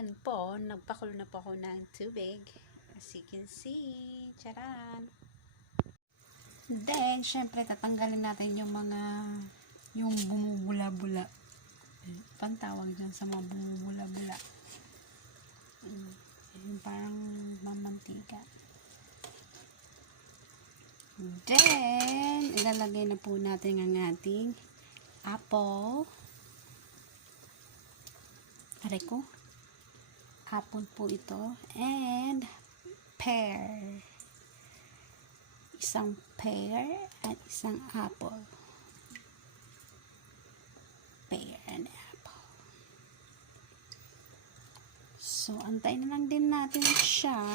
ayan po, nagpakulo na po ako ng tubig. As you can see, charan. Then, syempre, tatanggalin natin yung bumubula-bula. Pantawag dyan sa mga bumubula-bula. Yung parang mamantika. Then, ilalagay na po natin ang ating apple. Aray ko. Apple po ito. And, pear. Isang pear at isang apple. Pear and apple. So, antayin na lang din natin siya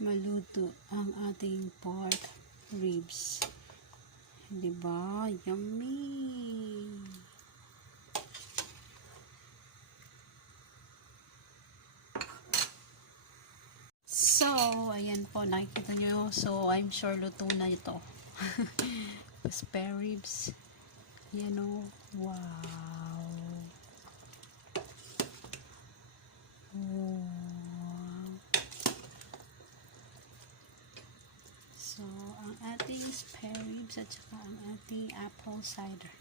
maluto ang ating pork ribs. Diba? Yummy! So, ayan po, nakikita nyo. So, I'm sure luto na ito. Spare ribs. Yan o. Wow. Wow. So, ang ating spare ribs at saka ang ating apple cider.